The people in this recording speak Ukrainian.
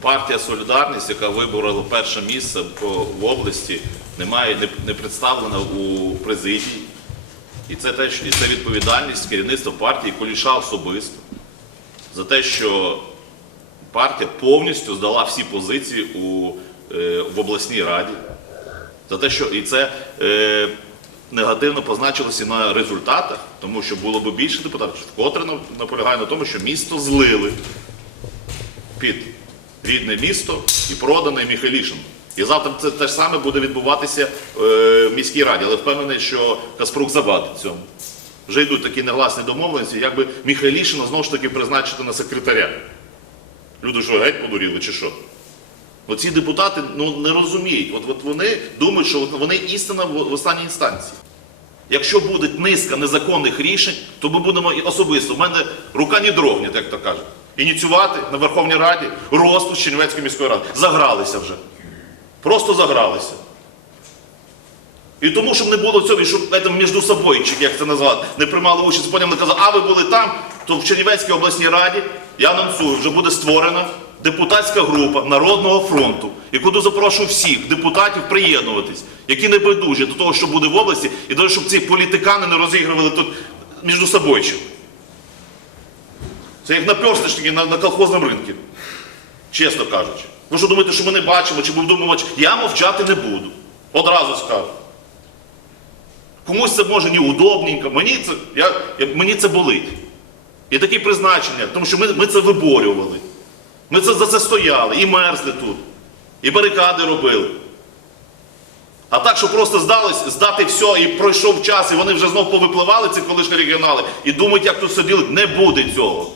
партія Солідарність, яка виборола перше місце в області, немає, не, представлена у президії. І це теж і це відповідальність керівництва партії Куліша особисто за те, що партія повністю здала всі позиції у, е, в обласній раді. За те, що і це е, негативно позначилося на результатах, тому що було б більше депутатів, вкотре на- наполягаю на тому, що місто злили під рідне місто і проданий Міхалішин. І завтра це те ж саме буде відбуватися е, в міській раді, але впевнений, що Каспрук завадить цьому. Вже йдуть такі негласні домовленості, якби Міхалішина знову ж таки призначити на секретаря. Люди що геть подуріли чи що? Оці депутати ну, не розуміють. От, от вони думають, що вони істина в, в останній інстанції. Якщо буде низка незаконних рішень, то ми будемо і особисто. У мене рука не дрогне, як то кажуть. Ініціювати на Верховній Раді розпуск Чернівецької міської ради. Загралися вже. Просто загралися. І тому, щоб не було цього, і щоб між собойчик, як це назвати, не приймали участь, потім не казали, а ви були там, то в Чернівецькій обласній раді, я анонсую, вже буде створена депутатська група Народного фронту, яку запрошую всіх депутатів приєднуватись, які не байдужі до того, що буде в області, і до того, щоб ці політикани не розігрували тут між собойчик. Це як наперстишники на, на колхозному ринку, чесно кажучи. Ви що думаєте, що ми не бачимо, чи думаємо, чи- я мовчати не буду. Одразу скажу. Комусь це може неудобненько, мені це, я, мені це болить. І такі призначення, тому що ми, ми це виборювали. Ми це за це стояли і мерзли тут, і барикади робили. А так, що просто здались, здати все, і пройшов час, і вони вже знов повипливали, ці колишні регіонали, і думають, як тут все ділить, не буде цього.